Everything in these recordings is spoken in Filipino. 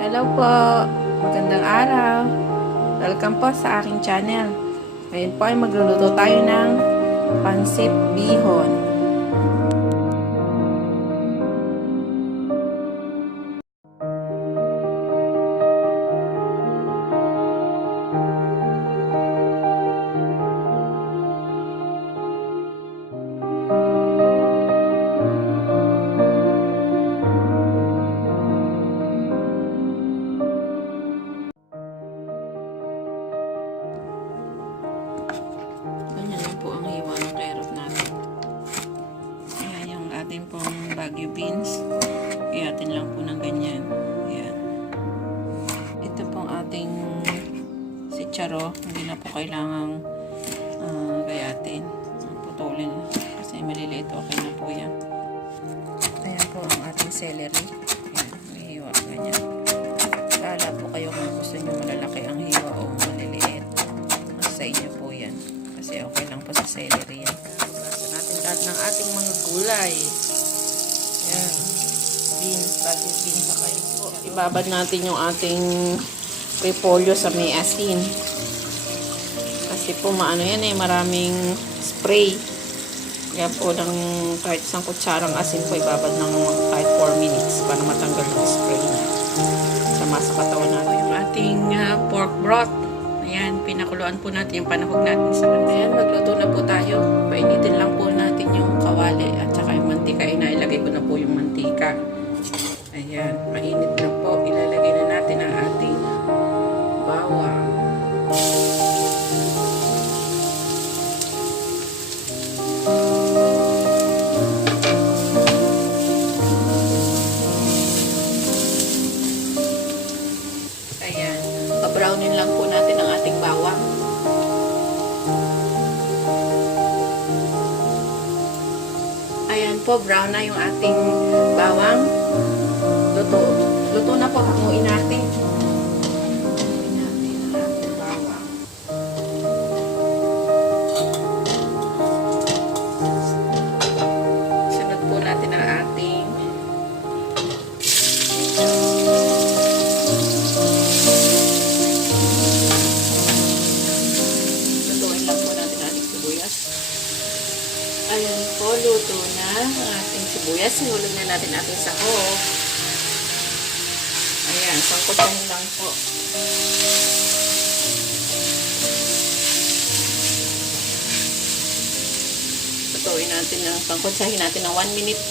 Hello po, magandang araw. Welcome po sa aking channel. Ngayon po ay magluluto tayo ng pansit bihon. Ganyan lang po ang hiwa ng carrot natin. Ayan yung ating pong Baguio beans. Iatin lang po ng ganyan. Ayan. Ito pong ating sitsaro. Hindi na po kailangang gayatin. Putulin. Kasi maliliit. Okay na po yan. Ayan po ang ating celery. Ayan. May hiwa. Ganyan. Bahala po kayo kung gusto nyo malalaki ang hiwa o maliliit. Sa inyo po yan. Kasi okay lang po sa celery yan. Punasan natin lahat ng ating mga gulay. Ayan. Beans, baguio beans sa kayo po. Ibabad natin yung ating repolyo sa may asin. Kasi po maano yan eh, maraming spray. Kaya po ng kahit isang kutsarang asin po, ibabad ng kahit 4 minutes para matanggal yung spray niya. Sama sa katawan natin yung ating pork broth. Ayan, pinakuluan po natin yung panahog natin sa kanya. Ayan, magluto na po tayo. Painitin lang po natin yung kawali at saka yung mantika. Inailagay ko na po yung mantika. Ayan, mainit na po. Ilalagay na natin ang ating bawang. Ayan, pa-brownin lang po natin ang ating bawang. Ayan po, brown na yung ating bawang. Luto na po, hanguin natin. Hanguin natin ang ating bawang. Sunod po natin ang ating lutuin lang po natin ang ating sibuyas. Ayan po, luto na ang ating sibuyas. Sinulog na natin ating sahog. Ayan, sangkutahin lang po. Lutuin natin ng pangkutsahin natin ng 1 minute.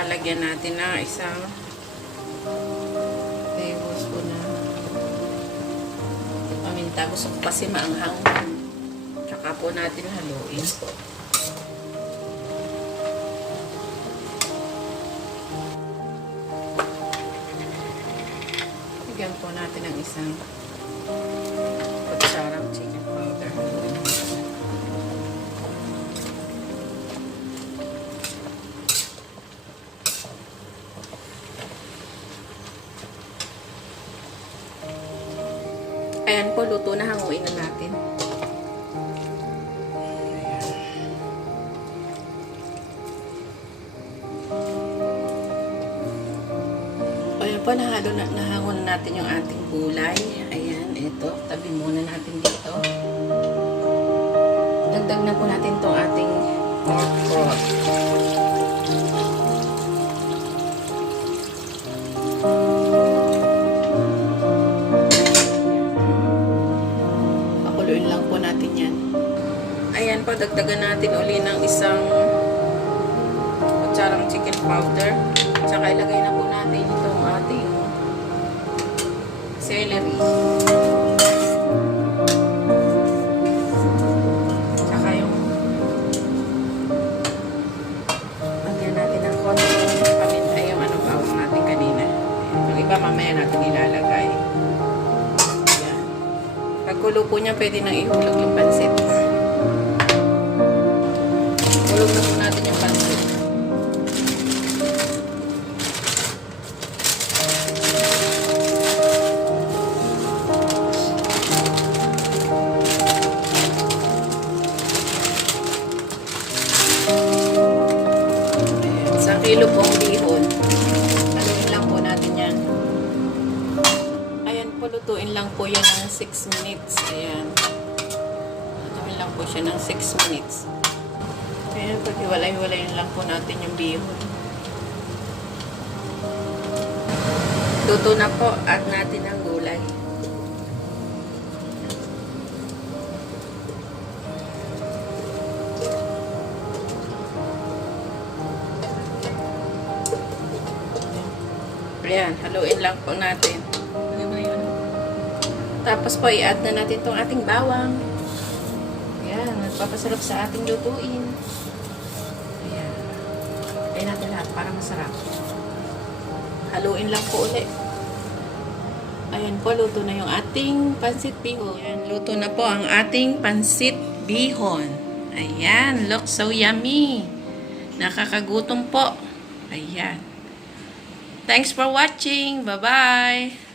Tsaka lagyan natin ng isang tablespoon na paminta. Gusto ko kasi maanghang. Tsaka po natin haluin. Lagyan po natin ng isang kutsarang chicken powder. Ayan po, luto na. Hanguin na natin. Ayan po, nahango na natin yung ating gulay. Ayan, ito. Tabi muna natin dito. Dagdag na po natin itong ating pork broth. Pakuluin lang po natin yan. Ayan po, dagdagan natin uli ng isang kutsarang chicken powder. Tsaka ilagay na po natin itong ating celery. Tsaka yung lagyan natin ng konting paminta, yung bawang natin kanina. Yung iba mamaya natin ilalagay. Ayan. Pagkulo po niya, pwede nang ihulog yung pansit. Hulog na po natin yung pansit. Kilo pong bihon. Haluin lang po natin yan. Ayan po, lutuin lang po yan ng 6 minutes. Ayan. Lutuin lang po siya ng 6 minutes. Ayan, paghiwalay-hiwalayin lang po natin yung bihon. Luto na po, add natin ang gulay. Ayan, haluin lang po natin. Tapos po, i-add na natin itong ating bawang. Ayan, nagpapasarap sa ating lutuin. Ayan. Ayan natin lahat para masarap. Haluin lang po ulit. Ayan po, luto na yung ating pansit bihon. Ayan, luto na po ang ating pansit bihon. Ayan, looks so yummy. Nakakagutom po. Ayan. Thanks for watching. Bye-bye.